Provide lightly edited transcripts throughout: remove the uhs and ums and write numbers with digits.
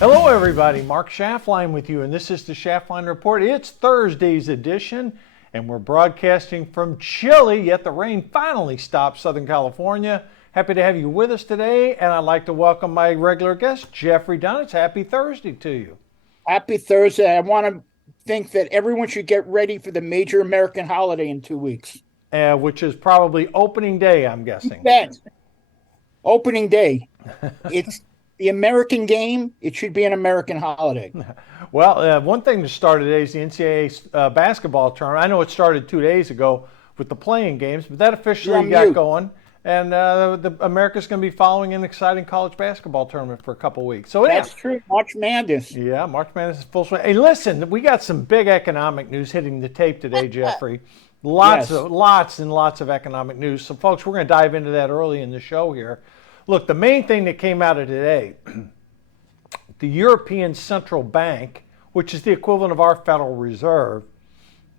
Hello everybody, Mark Schaftlein with you, and this is the Schaftlein Report. It's Thursday's edition, and we're broadcasting from chilly, yet the rain finally stopped Southern California. Happy to have you with us today, and I'd like to welcome my regular guest, Jeffrey Dunetz. Happy Thursday to you. Happy Thursday. I want to think that everyone should get ready for the major American holiday in 2 weeks. Which is probably opening day, I'm guessing. Yes. Opening day. It's the American game. It should be an American holiday. Well, one thing that started today is the NCAA basketball tournament. I know it started 2 days ago with the playing games, but that officially got going. And America's going to be following an exciting college basketball tournament for a couple weeks. So That's true. March Madness. Yeah, March Madness is full swing. Hey, listen, we got some big economic news hitting the tape today, Jeffrey. Lots and lots of economic news. So, folks, we're going to dive into that early in the show here. Look, the main thing that came out of today, the European Central Bank, which is the equivalent of our Federal Reserve,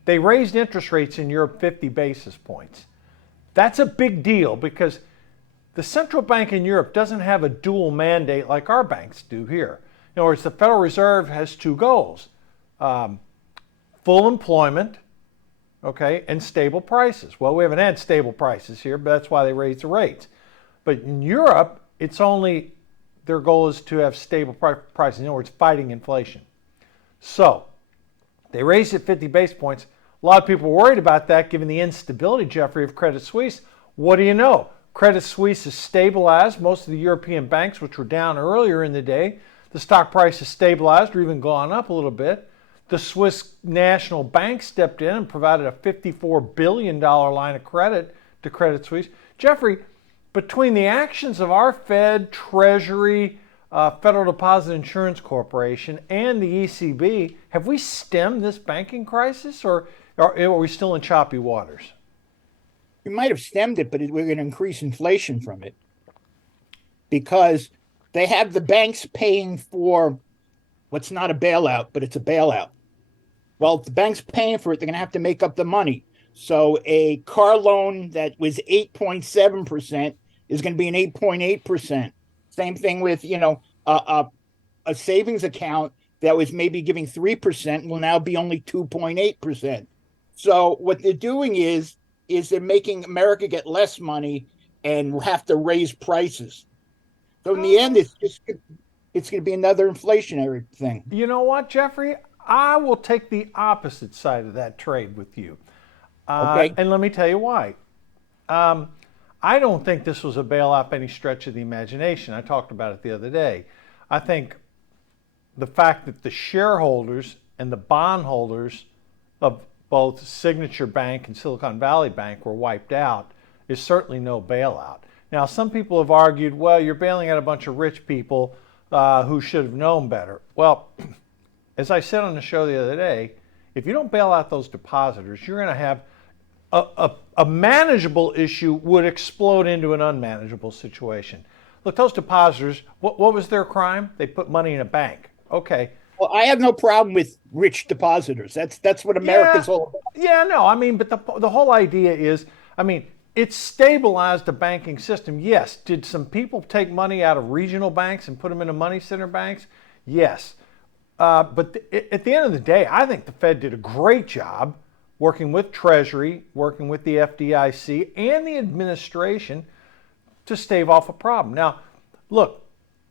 they raised interest rates in Europe 50 basis points. That's a big deal because the central bank in Europe doesn't have a dual mandate like our banks do here. In other words, the Federal Reserve has two goals, full employment, okay, and stable prices. Well, we haven't had stable prices here, but that's why they raised the rates. But in Europe, it's only, their goal is to have stable prices. In other words, fighting inflation. So they raised it 50 basis points. A lot of people were worried about that given the instability, Jeffrey, of Credit Suisse. What do you know? Credit Suisse has stabilized. Most of the European banks, which were down earlier in the day, the stock price has stabilized or even gone up a little bit. The Swiss National Bank stepped in and provided a $54 billion line of credit to Credit Suisse. Jeffrey, between the actions of our Fed, Treasury, Federal Deposit Insurance Corporation, and the ECB, have we stemmed this banking crisis, or are we still in choppy waters? We might have stemmed it, but we're going to increase inflation from it because they have the banks paying for what's not a bailout, but it's a bailout. Well, if the bank's paying for it, they're going to have to make up the money. So a car loan that was 8.7% is going to be an 8.8%. Same thing with, a savings account that was maybe giving 3% will now be only 2.8%. So what they're doing is they're making America get less money and have to raise prices. So in the end, it's going to be another inflationary thing. You know what, Jeffrey? I will take the opposite side of that trade with you. Okay. And let me tell you why. I don't think this was a bailout by any stretch of the imagination. I talked about it the other day. I think the fact that the shareholders and the bondholders of both Signature Bank and Silicon Valley Bank were wiped out is certainly no bailout. Now, some people have argued, well, you're bailing out a bunch of rich people who should have known better. Well, as I said on the show the other day, if you don't bail out those depositors, you're going to have a manageable issue would explode into an unmanageable situation. Look, those depositors, what was their crime? They put money in a bank. Okay. Well, I have no problem with rich depositors. That's what America's all about. Yeah, no, I mean, but the whole idea is, I mean, it stabilized the banking system. Yes. Did some people take money out of regional banks and put them into money center banks? Yes. But at the end of the day, I think the Fed did a great job working with Treasury, working with the FDIC and the administration to stave off a problem. Now, look,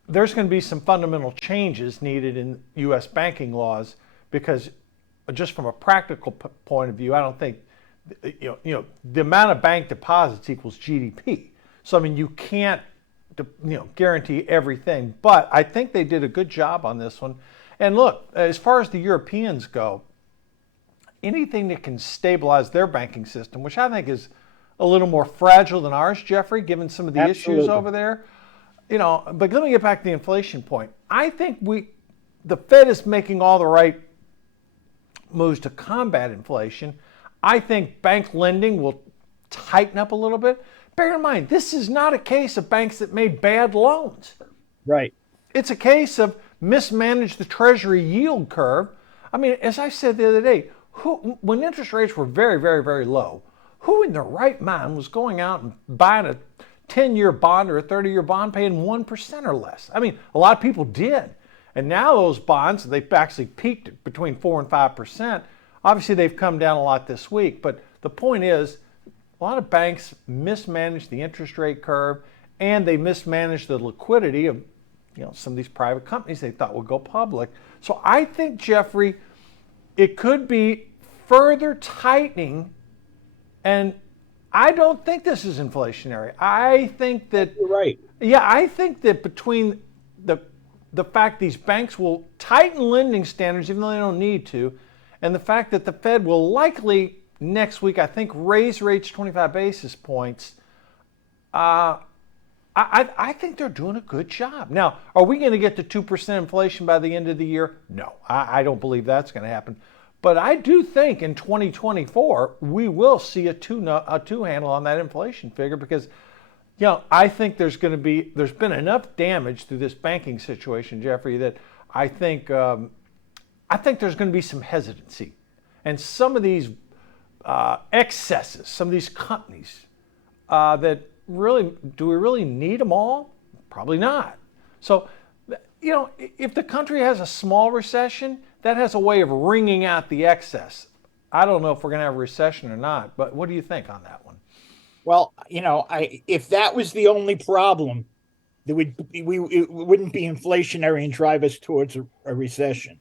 there's going to be some fundamental changes needed in U.S. banking laws because just from a practical point of view, I don't think, the amount of bank deposits equals GDP. So, I mean, you can't, guarantee everything, but I think they did a good job on this one. And look, as far as the Europeans go, anything that can stabilize their banking system, which I think is a little more fragile than ours, Jeffrey, given some of the issues over there. But let me get back to the inflation point. I think the Fed is making all the right moves to combat inflation. I think bank lending will tighten up a little bit. Bear in mind, this is not a case of banks that made bad loans. Right. It's a case of mismanaged the Treasury yield curve. I mean, as I said the other day, when interest rates were very, very, very low, who in their right mind was going out and buying a 10-year bond or a 30-year bond paying 1% or less? I mean, a lot of people did. And now those bonds, they've actually peaked at between 4 and 5%. Obviously, they've come down a lot this week. But the point is, a lot of banks mismanage the interest rate curve, and they mismanage the liquidity of some of these private companies they thought would go public. So I think, Jeffrey, it could be further tightening, and I don't think this is inflationary. I think that You're right. Yeah, I think that between the fact these banks will tighten lending standards even though they don't need to, and the fact that the Fed will likely next week, I think, raise rates 25 basis points, I think they're doing a good job. Now, are we going to get to 2% inflation by the end of the year? No, I don't believe that's going to happen. But I do think in 2024, we will see a two handle on that inflation figure because, I think there's been enough damage through this banking situation, Jeffrey, that I think there's going to be some hesitancy. And some of these excesses, some of these companies that really, do we really need them all? Probably not. So, if the country has a small recession, that has a way of wringing out the excess. I don't know if we're going to have a recession or not, but what do you think on that one? Well, if that was the only problem, it wouldn't be inflationary and drive us towards a recession.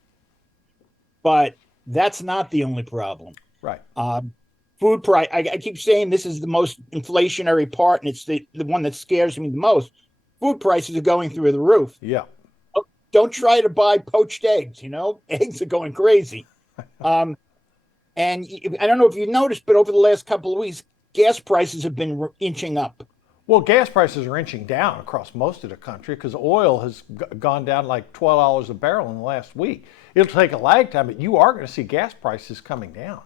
But that's not the only problem. Right. Food price. I keep saying this is the most inflationary part, and it's the one that scares me the most. Food prices are going through the roof. Yeah. Don't try to buy poached eggs. Eggs are going crazy. And I don't know if you noticed, but over the last couple of weeks, gas prices have been inching up. Well, gas prices are inching down across most of the country because oil has gone down like $12 a barrel in the last week. It'll take a lag time, but you are going to see gas prices coming down.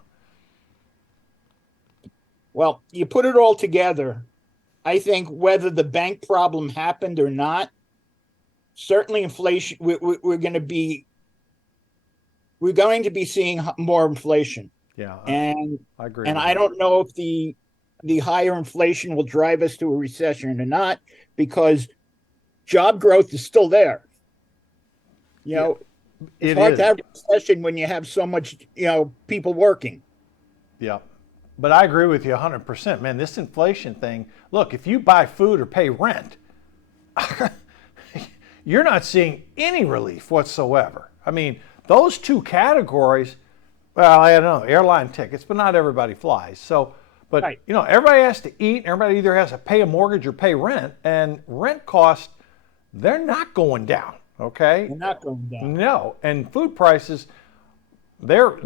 Well, you put it all together, I think whether the bank problem happened or not, certainly inflation, we're going to be seeing more inflation. Yeah, and I agree. And I don't know if the higher inflation will drive us to a recession or not, because job growth is still there. It's hard to have a recession when you have so much, people working. Yeah. But I agree with you 100%. Man, this inflation thing, look, if you buy food or pay rent, you're not seeing any relief whatsoever. I mean, those two categories, well, I don't know, airline tickets, but not everybody flies. So, but, right. Everybody has to eat. Everybody either has to pay a mortgage or pay rent. And rent costs, they're not going down, okay? They're not going down. No. And food prices, they're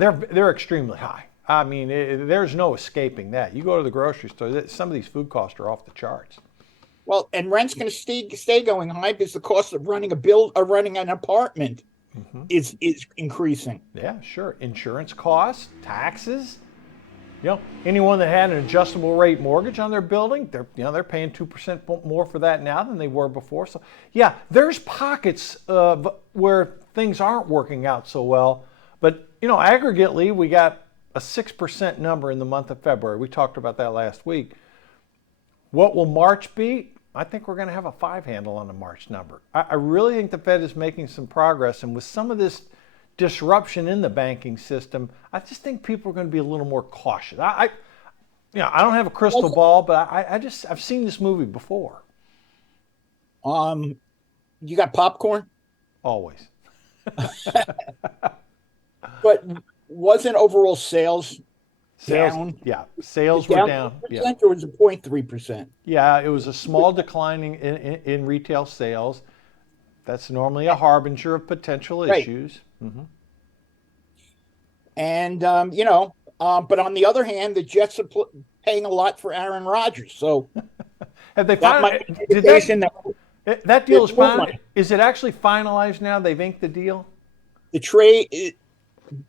extremely high. I mean, there's no escaping that. You go to the grocery store, some of these food costs are off the charts. Well, and rent's going to stay going high because the cost of running running an apartment is increasing. Yeah, sure. Insurance costs, taxes. Anyone that had an adjustable rate mortgage on their building, they're paying 2% more for that now than they were before. So, yeah, there's pockets of where things aren't working out so well. But aggregately, we got a 6% number in the month of February. We talked about that last week. What will March be? I think we're going to have a 5 handle on the March number. I really think the Fed is making some progress, and with some of this disruption in the banking system, I just think people are going to be a little more cautious. I don't have a crystal ball, but I've seen this movie before. You got popcorn? Always. But wasn't overall sales down? Yeah, sales were down. Yeah. Or was it 0.3%? Yeah, it was a small decline in retail sales. That's normally a harbinger of potential issues. Mm-hmm. And, but on the other hand, the Jets are paying a lot for Aaron Rodgers. So have they that deal is finalized? Is it actually finalized now? They've inked the deal? The trade,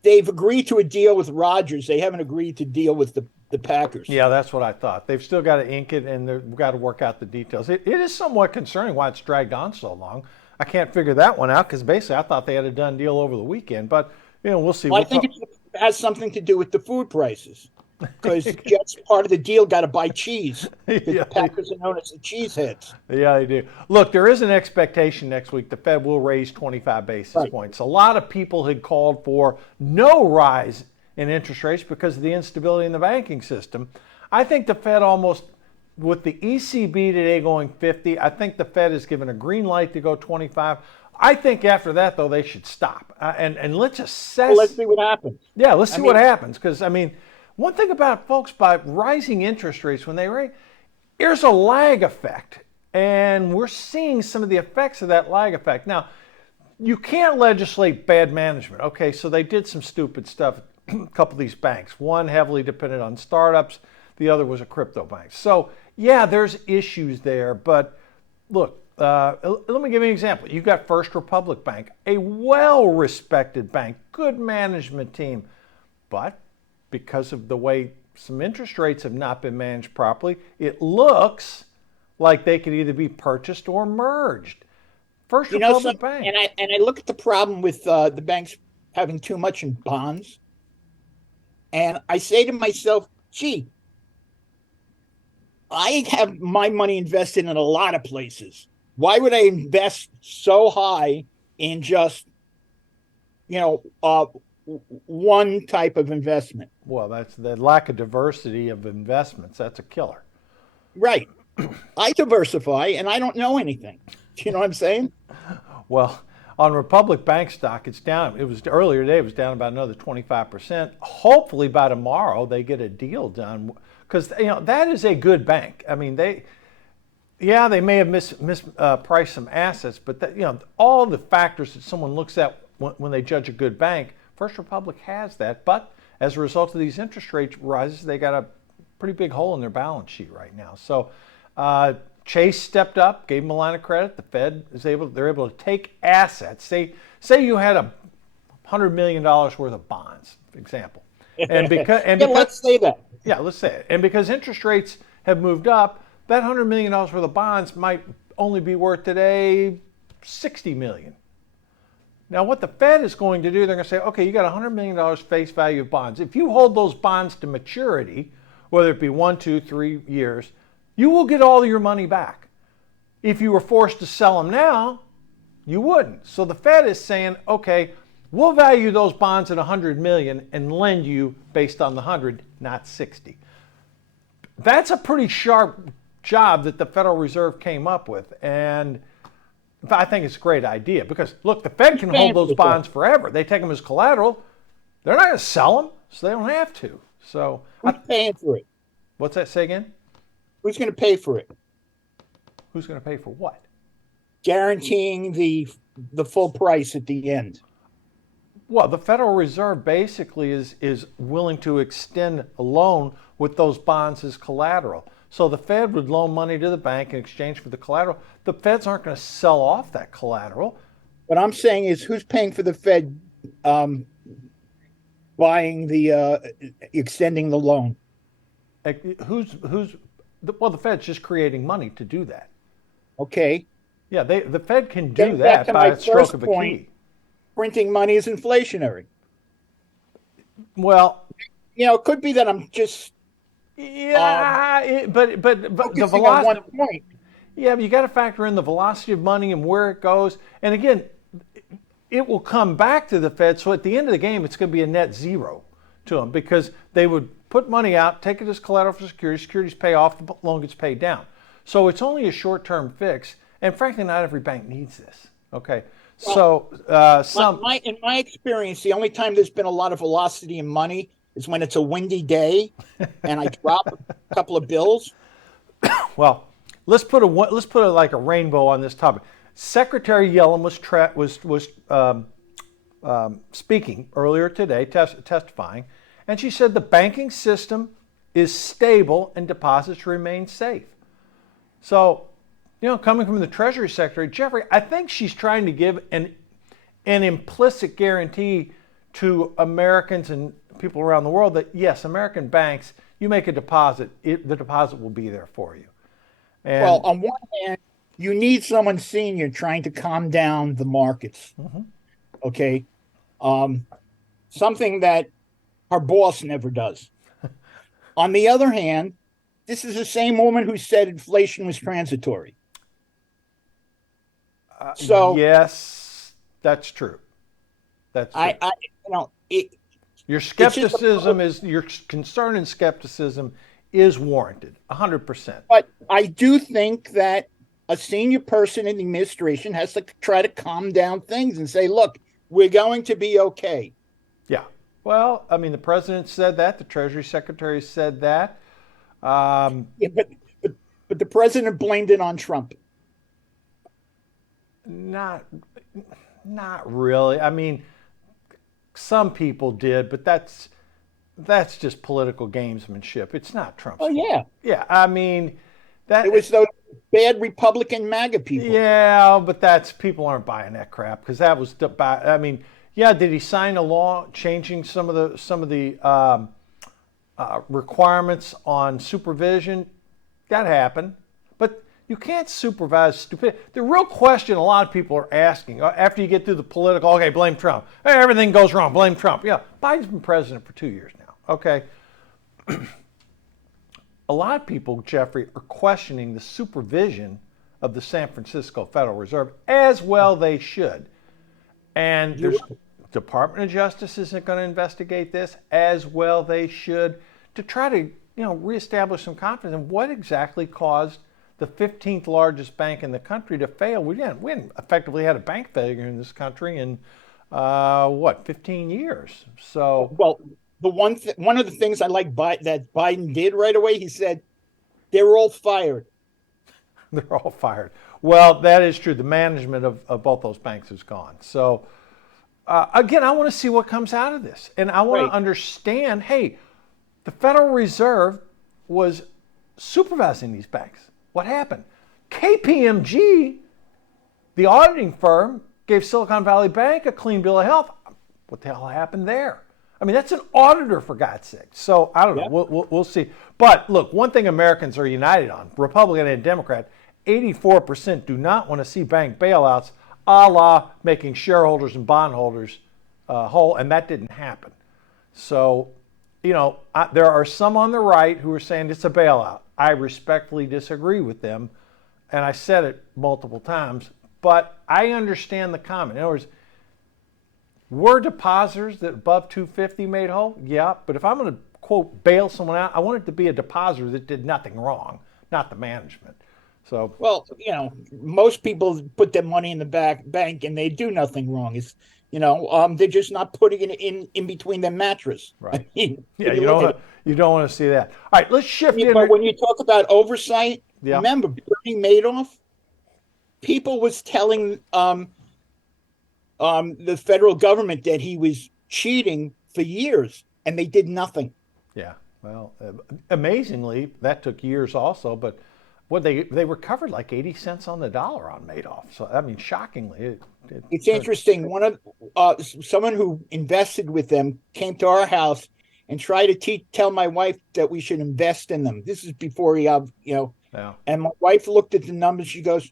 they've agreed to a deal with Rodgers. They haven't agreed to deal with the Packers. Yeah, that's what I thought. They've still got to ink it, and they've got to work out the details. It is somewhat concerning why it's dragged on so long. I can't figure that one out because basically I thought they had a done deal over the weekend. But, we'll see. Well, I think it has something to do with the food prices. because Jets part of the deal got to buy cheese because Yeah, the Packers are known as the cheeseheads. yeah, they do. Look, there is an expectation next week the Fed will raise 25 basis Right. points. A lot of people had called for no rise in interest rates because of the instability in the banking system. I think the Fed almost, with the ECB today going 50, I think the Fed is given a green light to go 25. I think after that, though, they should stop and let's Well, let's assess. see what happens. Yeah, let's I see what mean, happens. Because, I mean, one thing about folks, by rising interest rates, when they raise, there's a lag effect. And we're seeing some of the effects of that lag effect. Now, you can't legislate bad management. Okay, so they did some stupid stuff, a couple of these banks. One heavily dependent on startups, the other was a crypto bank. So, yeah, there's issues there. But look, let me give you an example. You've got First Republic Bank, a well respected bank, good management team. But because of the way some interest rates have not been managed properly, it looks like they could either be purchased or merged. First you know, some, Republic Bank. and I look at the problem with the banks having too much in bonds, and I say to myself, "Gee, I have my money invested in a lot of places. Why would I invest so high in just you know uh, one type of investment?" Well, that's the lack of diversity of investments. That's a killer. Right. I diversify, and I don't know anything. Do you know what I'm saying? Well, on Republic Bank stock, it's down. It was earlier today, it was down about another 25%. Hopefully by tomorrow they get a deal done because that is a good bank. I mean, they may have mispriced some assets, but all the factors that someone looks at when they judge a good bank, First Republic has that. But as a result of these interest rate rises, they got a pretty big hole in their balance sheet right now. So Chase stepped up, gave them a line of credit. The Fed they're able to take assets. Say you had $100 million worth of bonds, for example. Let's say that. Yeah, let's say it. And because interest rates have moved up, that $100 million worth of bonds might only be worth today $60 million. Now, what the Fed is going to do, they're going to say, okay, you got $100 million face value of bonds. If you hold those bonds to maturity, whether it be 1, 2, 3 years, you will get all your money back. If you were forced to sell them now, you wouldn't. So the Fed is saying, okay, we'll value those bonds at 100 million and lend you based on the 100, not 60. That's a pretty sharp job that the Federal Reserve came up with. And I think it's a great idea because, look, the Fed can hold those bonds forever. They take them as collateral. They're not going to sell them, so they don't have to. So who's paying for it? What's that say again? Who's going to pay for it? Who's going to pay for what? Guaranteeing the full price at the end. Well, the Federal Reserve basically is willing to extend a loan with those bonds as collateral. So the Fed would loan money to the bank in exchange for the collateral. The Feds aren't going to sell off that collateral. What I'm saying is, who's paying for the Fed buying extending the loan? Well, the Fed's just creating money to do that. Okay. Yeah, the Fed can do that by a stroke of a key. Printing money is inflationary. Well, it could be that I'm just but the velocity. On one point. Yeah, but you got to factor in the velocity of money and where it goes. And again, it will come back to the Fed. So at the end of the game, it's going to be a net zero to them because they would put money out, take it as collateral for securities. Securities pay off, the loan gets paid down. So it's only a short-term fix. And frankly, not every bank needs this. Okay. Well, so in my experience, the only time there's been a lot of velocity in money is when it's a windy day and I drop a couple of bills. Well, let's put like a rainbow on this topic. Secretary Yellen was speaking earlier today, testifying, and she said the banking system is stable and deposits remain safe. So, coming from the Treasury Secretary, Jeffrey, I think she's trying to give an implicit guarantee to Americans and people around the world that, yes, American banks, you make a deposit, the deposit will be there for you. And, well, on one hand, you need someone senior trying to calm down the markets. Mm-hmm. Okay. Something that our boss never does. On the other hand, this is the same woman who said inflation was transitory. So Yes, that's true. That's true. I you know, Your it's just, skepticism is your concern and skepticism is warranted, 100%. but I do think that a senior person in the administration has to try to calm down things and say, look, we're going to be okay. Yeah. Well, I mean, the president said that. The Treasury Secretary said that. Yeah, but the president blamed it on Trump. Not, not really. I mean, some people did, but that's just political gamesmanship. It's not Trump's Oh, fault. yeah. Yeah. I mean, that It was those bad Republican MAGA people. Yeah, but that's people aren't buying that crap because that was. I mean, yeah. Did he sign a law changing some of the requirements on supervision? That happened, but you can't supervise stupid. The real question a lot of people are asking after you get through the political, okay, blame Trump. Hey, everything goes wrong, blame Trump. Yeah, Biden's been president for 2 years now. Okay. A lot of people, Jeffrey, are questioning the supervision of the San Francisco Federal Reserve, as well they should. And there's Department of Justice isn't going to investigate this, as well they should, to try to reestablish some confidence in what exactly caused the 15th largest bank in the country to fail. We hadn't effectively had a bank failure in this country in 15 years. So well, one of the things I like that Biden did right away, he said they were all fired. They're all fired. Well, that is true. The management of both those banks is gone. So again, I want to see what comes out of this, and I want to understand. Hey, the Federal Reserve was supervising these banks. What happened? KPMG, the auditing firm, gave Silicon Valley Bank a clean bill of health. What the hell happened there? I mean, that's an auditor, for God's sake. So I don't know. We'll see. But look, one thing Americans are united on, Republican and Democrat, 84% do not want to see bank bailouts, a la making shareholders and bondholders whole, and that didn't happen. So, there are some on the right who are saying it's a bailout. I respectfully disagree with them, and I said it multiple times, but I understand the comment. In other words, were depositors that above 250 made whole? Yeah, but if I'm going to, quote, bail someone out, I want it to be a depositor that did nothing wrong, not the management. So, well, most people put their money in the bank and they do nothing wrong. It's, they're just not putting it in between their mattress. Right. I mean, yeah, you don't want to see that. All right, let's shift in. But when you talk about oversight, remember Bernie Madoff, people was telling the federal government that he was cheating for years, and they did nothing. Yeah, well, amazingly, that took years also, but they recovered like 80 cents on the dollar on Madoff. So, I mean, shockingly. It's interesting. Someone who invested with them came to our house and tried to tell my wife that we should invest in them. This is before he, Yeah. And my wife looked at the numbers. She goes,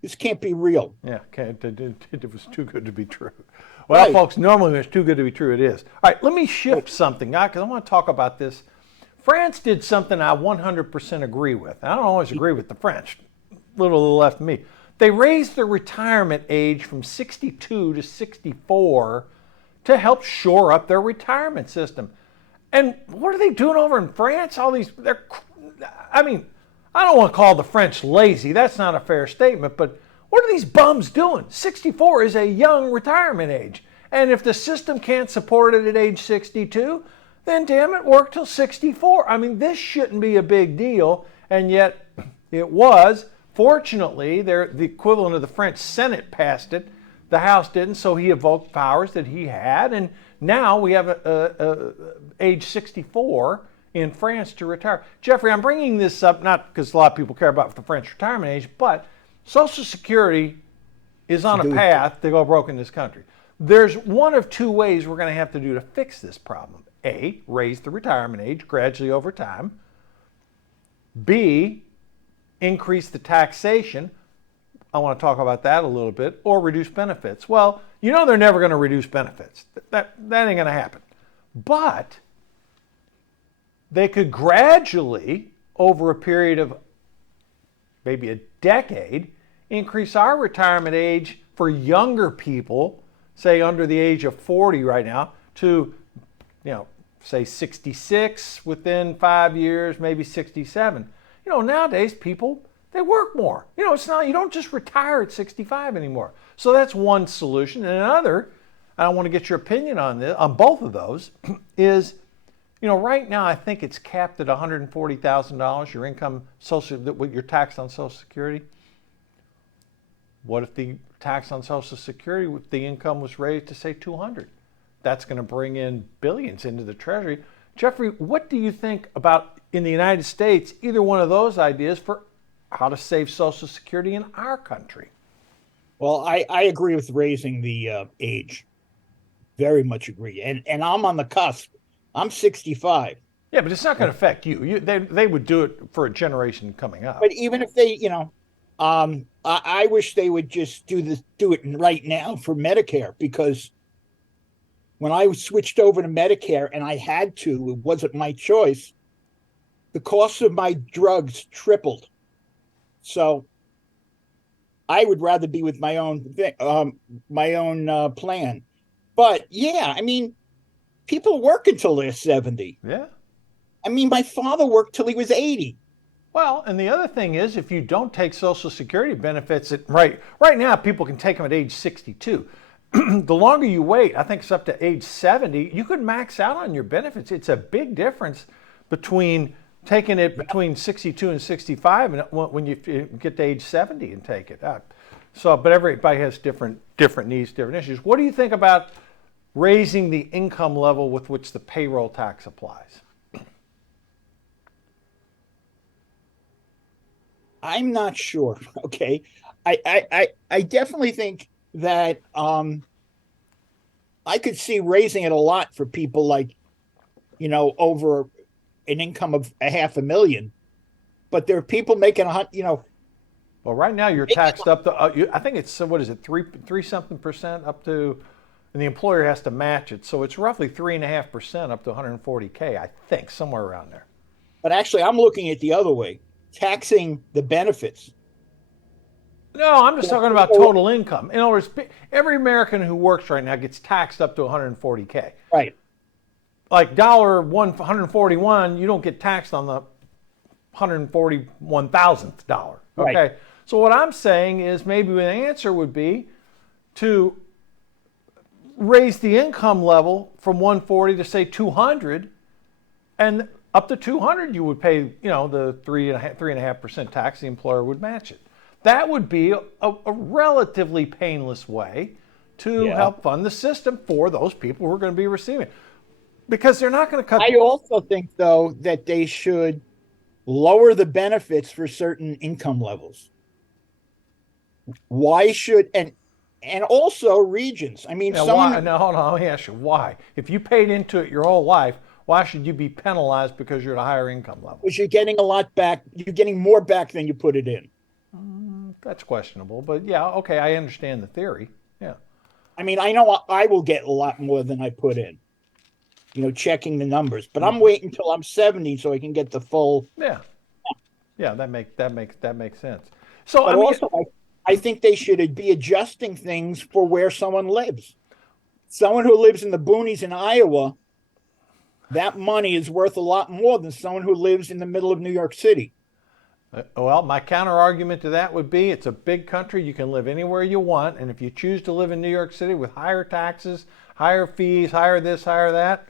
this can't be real. Yeah, it was too good to be true. Well, folks, normally when it's too good to be true, it is. All right, let me shift something, because I want to talk about this. France did something I 100% agree with. I don't always agree with the French. Little left of me. They raised the retirement age from 62 to 64 to help shore up their retirement system. And what are they doing over in France? I don't want to call the French lazy. That's not a fair statement. But what are these bums doing? 64 is a young retirement age. And if the system can't support it at age 62, then damn it, work till 64. I mean, this shouldn't be a big deal. And yet it was. Fortunately, the equivalent of the French Senate passed it. The House didn't, so he evoked powers that he had. And now we have age 64 in France to retire. Jeffrey, I'm bringing this up not because a lot of people care about the French retirement age, but Social Security is on a path to go broke in this country. There's one of two ways we're going to have to do to fix this problem. A, raise the retirement age gradually over time. B, increase the taxation. I want to talk about that a little bit. Or reduce benefits. Well, they're never going to reduce benefits. That ain't going to happen. But they could gradually, over a period of maybe a decade, increase our retirement age for younger people, say under the age of 40 right now, to, say 66 within 5 years, maybe 67. Nowadays people, they work more. It's not, you don't just retire at 65 anymore. So that's one solution. And another, I want to get your opinion on this, on both of those, is, right now I think it's capped at $140,000, your income, your tax on Social Security. What if the tax on Social Security, if the income was raised to say 200? That's going to bring in billions into the Treasury. Jeffrey, what do you think about, in the United States, either one of those ideas for how to save Social Security in our country? Well, I agree with raising the age. Very much agree. And I'm on the cusp. I'm 65. Yeah, but it's not going to affect you. They would do it for a generation coming up. But even if they, I wish they would just do it right now for Medicare, because when I switched over to Medicare and I had to, it wasn't my choice, the cost of my drugs tripled. So I would rather be with my own plan. But yeah, I mean, people work until they're 70. Yeah. I mean, my father worked till he was 80. Well, and the other thing is, if you don't take Social Security benefits right now, people can take them at age 62. The longer you wait, I think it's up to age 70, you could max out on your benefits. It's a big difference between taking it between 62 and 65 and when you get to age 70 and take it up. But everybody has different needs, different issues. What do you think about raising the income level with which the payroll tax applies? I'm not sure. Okay. I definitely think that I could see raising it a lot for people like, over an income of $500,000. But there are people making Well, right now you're taxed up to, I think it's, what is it, three something percent up to, and the employer has to match it. So it's roughly 3.5% up to 140K, I think, somewhere around there. But actually, I'm looking at the other way, taxing the benefits. No, I'm just talking about total income. In other words, every American who works right now gets taxed up to 140K. Right. Like $141, you don't get taxed on the 141,000th dollar. Okay. Right. So what I'm saying is maybe the answer would be to raise the income level from 140 to say 200, and up to 200 you would pay, the 3.5% tax. The employer would match it. That would be a relatively painless way to help fund the system for those people who are going to be receiving it. Because they're not going to cut. I also think, though, that they should lower the benefits for certain income levels. Why should, and also regions. I mean, now, hold on, let me ask you, why? If you paid into it your whole life, why should you be penalized because you're at a higher income level? Because you're getting a lot back. You're getting more back than you put it in. That's questionable, but yeah, okay, I understand the theory. Yeah. I mean, I know I will get a lot more than I put in, checking the numbers, but I'm waiting until I'm 70 so I can get the full. Yeah. Yeah, that makes sense. So but I think they should be adjusting things for where someone lives. Someone who lives in the boonies in Iowa, that money is worth a lot more than someone who lives in the middle of New York City. Well, my counter argument to that would be it's a big country. You can live anywhere you want. And if you choose to live in New York City with higher taxes, higher fees, higher this, higher that.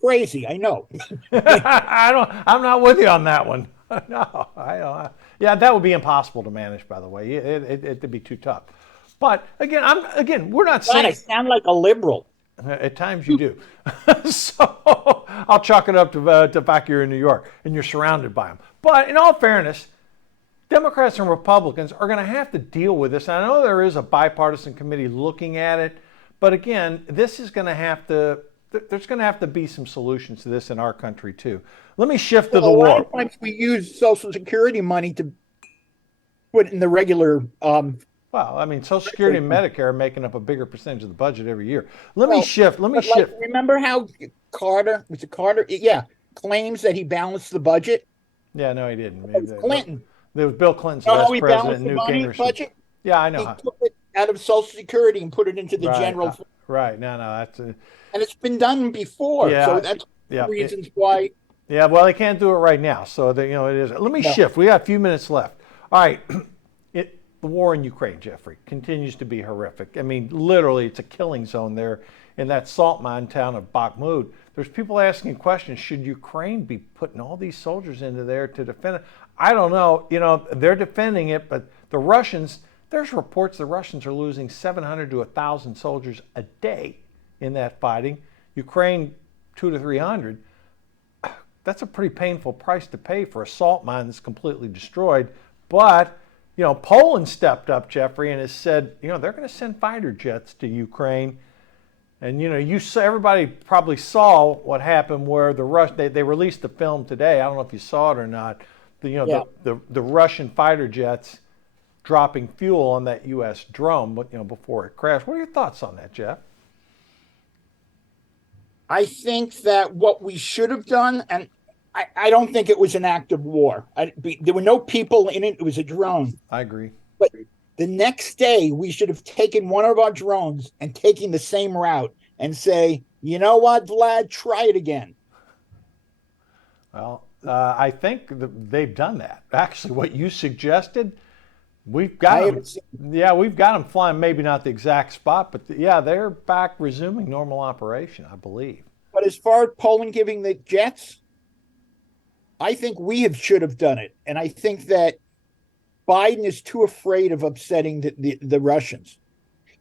Crazy, I know. I'm not with you on that one. No, I don't. Yeah, that would be impossible to manage, by the way. It'd be too tough. But again, we're not saying. I sound like a liberal. At times you do. So I'll chalk it up to the fact you're in New York and you're surrounded by them. But in all fairness, Democrats and Republicans are going to have to deal with this. And I know there is a bipartisan committee looking at it, but again, this is going to have to. There's going to have to be some solutions to this in our country too. Let me shift to the war. A lot of times we use Social Security money to put in the regular. Well, I mean, Social Security and Medicare are making up a bigger percentage of the budget every year. Let me shift. Remember how Carter? Was it Carter? Yeah. claims that he balanced the budget? Yeah, no, he didn't. It was Clinton. There was Bill Clinton's You know vice how he president, balanced and the Newt money Gingrich. budget? Yeah, I know He how. took it out of Social Security and put it into the Right, general fund. right. No, that's And it's been done before. So yeah, that's yeah, reasons why. yeah. Well, they can't do it right now, so it is. Let me No. shift. We got a few minutes left. All right, the war in Ukraine, Jeffrey, continues to be horrific. I mean, literally, it's a killing zone there in that salt mine town of Bakhmut. There's people asking questions: should Ukraine be putting all these soldiers into there to defend it? I don't know. They're defending it, but the Russians. There's reports the Russians are losing 700 to 1,000 soldiers a day in that fighting. Ukraine, 200 to 300. That's a pretty painful price to pay for a salt mine that's completely destroyed. But, Poland stepped up, Jeffrey, and has said, they're going to send fighter jets to Ukraine. And, everybody probably saw what happened where they released the film today. I don't know if you saw it or not. The Russian fighter jets dropping fuel on that U.S. drone, before it crashed. What are your thoughts on that, Jeff? I think that what we should have done, and I don't think it was an act of war. There were no people in it. It was a drone. I agree. But the next day, we should have taken one of our drones and taken the same route and say, you know what, Vlad, try it again. Well, I think they've done that. Actually, what you suggested, we've got them flying, maybe not the exact spot, but they're back resuming normal operation, I believe. But as far as Poland giving the jets, I think should have done it. And I think that Biden is too afraid of upsetting the Russians.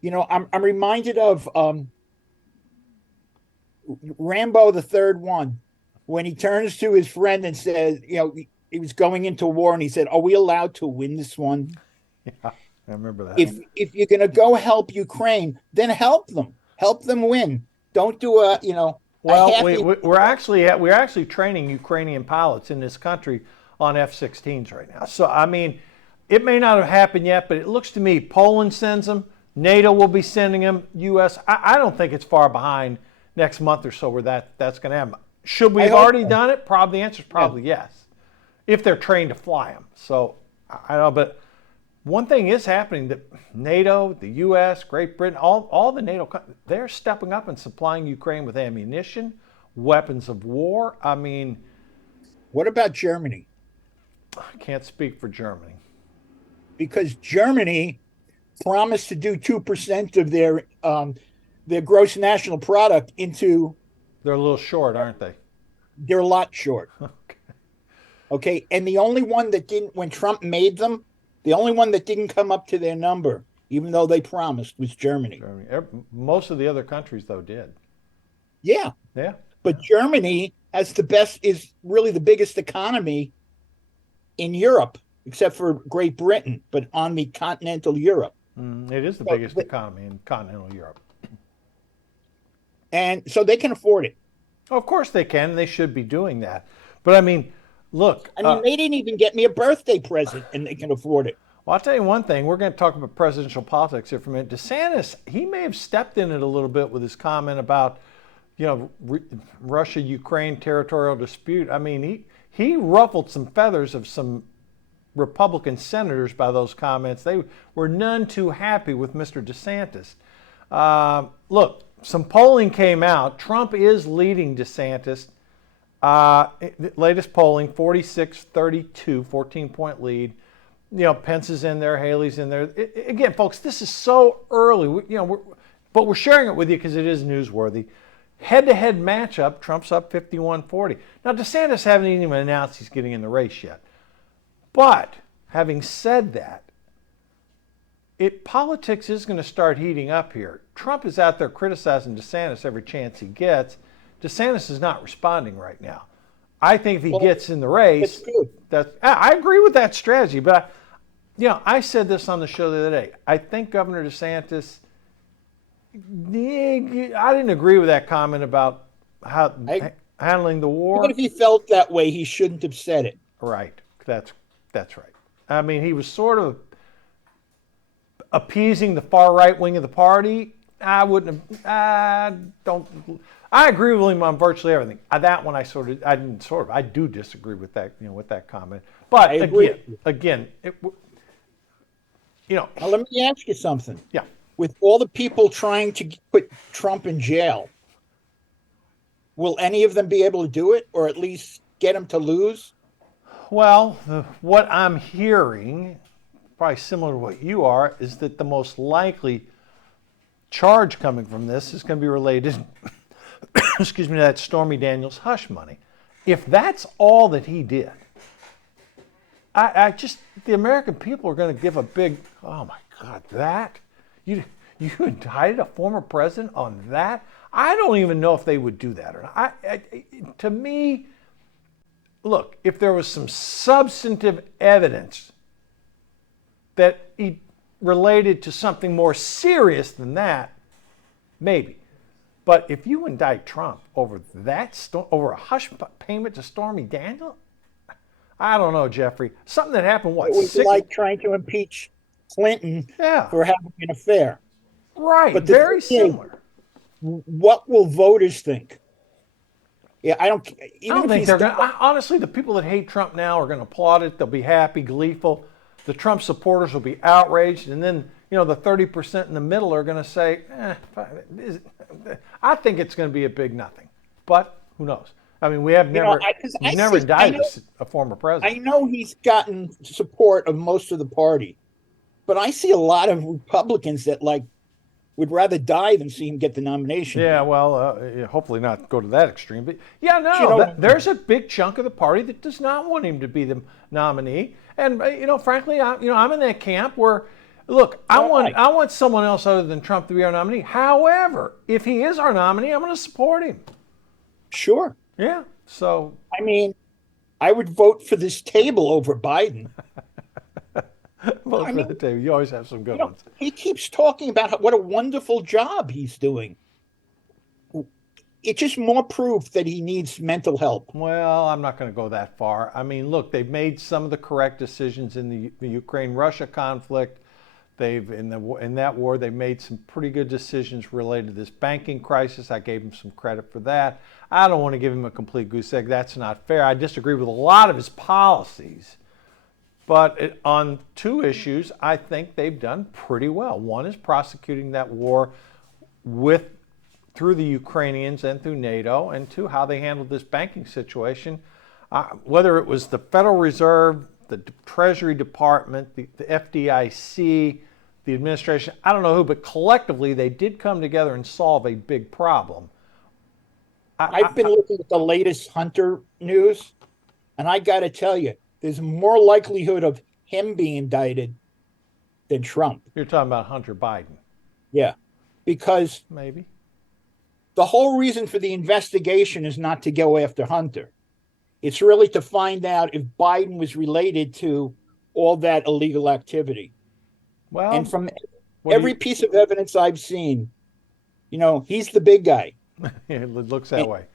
I'm reminded of Rambo the Third One, when he turns to his friend and says, he was going into war and he said, are we allowed to win this one? Yeah, I remember that. If you're going to go help Ukraine, then help them win. Don't do Well, we're actually training Ukrainian pilots in this country on F-16s right now. So I mean, it may not have happened yet, but it looks to me Poland sends them, NATO will be sending them, U.S. I don't think it's far behind next month or so where that's going to happen. Should we have already done it? Probably the answer is probably yes, if they're trained to fly them. So I don't know, but one thing is happening that NATO, the U.S., Great Britain, all the NATO countries, they're stepping up and supplying Ukraine with ammunition, weapons of war. I mean, what about Germany? I can't speak for Germany. Because Germany promised to do 2% of their gross national product into. They're a little short, aren't they? They're a lot short. Okay. And the only one that didn't, when Trump made them, the only one that didn't come up to their number, even though they promised, was Germany. Most of the other countries, though, did. Yeah. Yeah. But Germany is really the biggest economy in Europe, except for Great Britain, but on the continental Europe. It is the biggest economy in continental Europe. And so they can afford it. Of course they can, and they should be doing that. But I mean, look. They didn't even get me a birthday present, and they can afford it. Well, I'll tell you one thing. We're going to talk about presidential politics here for a minute. DeSantis, he may have stepped in it a little bit with his comment about, Russia-Ukraine territorial dispute. I mean, he ruffled some feathers of some Republican senators by those comments. They were none too happy with Mr. DeSantis. Look, some polling came out. Trump is leading DeSantis. Latest polling, 46-32, 14-point lead. Pence is in there, Haley's in there. Again, folks, this is so early. But we're sharing it with you because it is newsworthy. Head-to-head matchup, Trump's up 51-40. Now, DeSantis hasn't even announced he's getting in the race yet. But having said that, politics is going to start heating up here. Trump is out there criticizing DeSantis every chance he gets. DeSantis is not responding right now. I think if he gets in the race, I agree with that strategy. But I said this on the show the other day. I think Governor DeSantis. I didn't agree with that comment about handling the war. Even if he felt that way, he shouldn't have said it. Right. That's right. I mean, he was sort of appeasing the far right wing of the party. I wouldn't have. Don't. I agree with him on virtually everything. That one I do disagree with that. With that comment. But I agree. again, Now, let me ask you something. yeah. With all the people trying to put Trump in jail, will any of them be able to do it, or at least get him to lose? Well, what I'm hearing, probably similar to what you are, is that the most likely charge coming from this is going to be related, excuse me, to that Stormy Daniels hush money. If that's all that he did, the American people are going to give a big, oh my God, that? You indicted a former president on that? I don't even know if they would do that or not. To me, look, if there was some substantive evidence that he related to something more serious than that, maybe. But if you indict Trump over over a hush payment to Stormy Daniels, I don't know, Jeffrey. Something that happened, what? It was like trying to impeach Clinton for having an affair. Right, but very similar. What will voters think? Yeah, I don't think they're going to. Honestly, the people that hate Trump now are going to applaud it. They'll be happy, gleeful. The Trump supporters will be outraged. And then, the 30% in the middle are going to say, I think it's going to be a big nothing. But who knows? I mean, we've never indicted a former president. I know he's gotten support of most of the party, but I see a lot of Republicans that would rather die than see him get the nomination. Yeah, well, hopefully not go to that extreme. But yeah, no, there's a big chunk of the party that does not want him to be the nominee. And frankly, I'm in that camp where, look, I want someone else other than Trump to be our nominee. However, if he is our nominee, I'm going to support him. Sure. Yeah. So I mean, I would vote for this table over Biden. The table. You always have some good ones. He keeps talking about what a wonderful job he's doing. It's just more proof that he needs mental help. Well, I'm not going to go that far. I mean, look, they've made some of the correct decisions in the Ukraine-Russia conflict. In that war, they've made some pretty good decisions related to this banking crisis. I gave him some credit for that. I don't want to give him a complete goose egg. That's not fair. I disagree with a lot of his policies. But on two issues, I think they've done pretty well. One is prosecuting that war through the Ukrainians and through NATO, and two, how they handled this banking situation. Whether it was the Federal Reserve, the Treasury Department, the FDIC, the administration, I don't know who, but collectively they did come together and solve a big problem. I've been looking at the latest Hunter news, and I got to tell you, there's more likelihood of him being indicted than Trump. You're talking about Hunter Biden. Yeah, because maybe the whole reason for the investigation is not to go after Hunter. It's really to find out if Biden was related to all that illegal activity. Well, and from every piece of evidence I've seen, he's the big guy. It looks that way.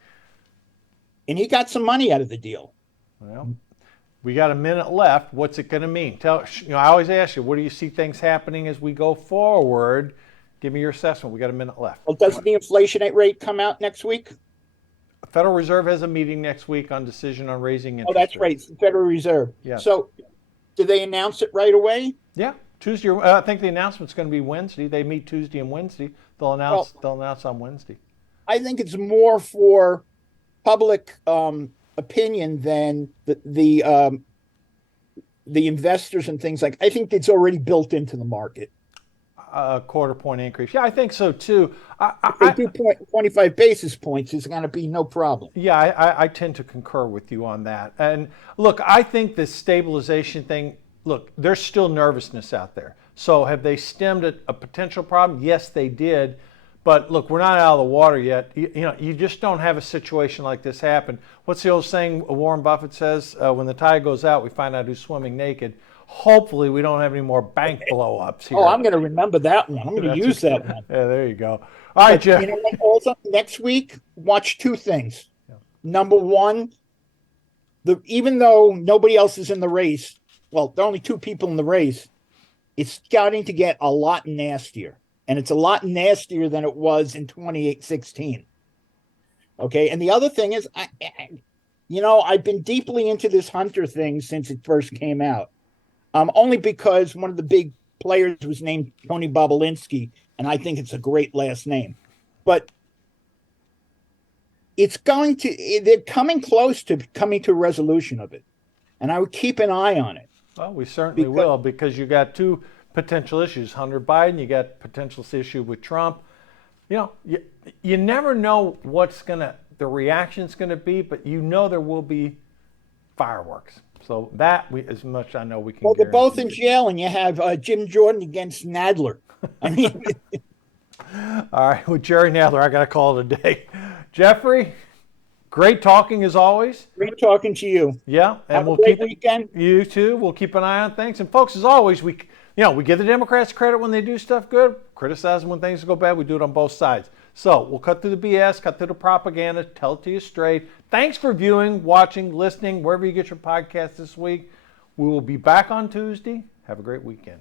And he got some money out of the deal. Well, we got a minute left. What's it going to mean? I always ask you, what do you see things happening as we go forward? Give me your assessment. We got a minute left. Well, doesn't the inflation rate come out next week? The Federal Reserve has a meeting next week on decision on raising interest. Oh, that's right. It's the Federal Reserve. Yeah. So, do they announce it right away? Yeah, Tuesday. I think the announcement's going to be Wednesday. They meet Tuesday and Wednesday. They'll announce on Wednesday. I think it's more for public opinion than the investors and things like. I think it's already built into the market. A quarter point increase. Yeah, I think so too. If they do 25 basis points, it's going to be no problem. Yeah, I tend to concur with you on that. And look, I think the stabilization thing, there's still nervousness out there. So have they stemmed a potential problem? Yes, they did. But look, we're not out of the water yet. You just don't have a situation like this happen. What's the old saying Warren Buffett says? When the tide goes out, we find out who's swimming naked. Hopefully, we don't have any more bank blow-ups here. Oh, I'm going to remember that one. I'm going to use that one. Yeah, there you go. All right, Jeff. Also, next week, watch two things. Yeah. Number one, even though nobody else is in the race, well, there are only two people in the race, it's starting to get a lot nastier. and it's a lot nastier than it was in 2016. Okay, and the other thing is, I've been deeply into this Hunter thing since it first came out. Only because one of the big players was named Tony Bobolinsky, and I think it's a great last name. But they're coming close to coming to a resolution of it. And I would keep an eye on it. Well, we certainly will, because you got two potential issues. Hunter Biden, you got potential issue with Trump. You never know the reaction's going to be, but there will be fireworks. So as much I know, we can. Well, they're both in jail, and you have Jim Jordan against Nadler. I mean, all right, with Jerry Nadler, I got to call it a day. Jeffrey, great talking as always. Great talking to you. Yeah, and we'll keep weekend. You too. We'll keep an eye on things. And folks, as always, we give the Democrats credit when they do stuff good, criticize them when things go bad. We do it on both sides. So we'll cut through the BS, cut through the propaganda, tell it to you straight. Thanks for viewing, watching, listening, wherever you get your podcast this week. We will be back on Tuesday. Have a great weekend.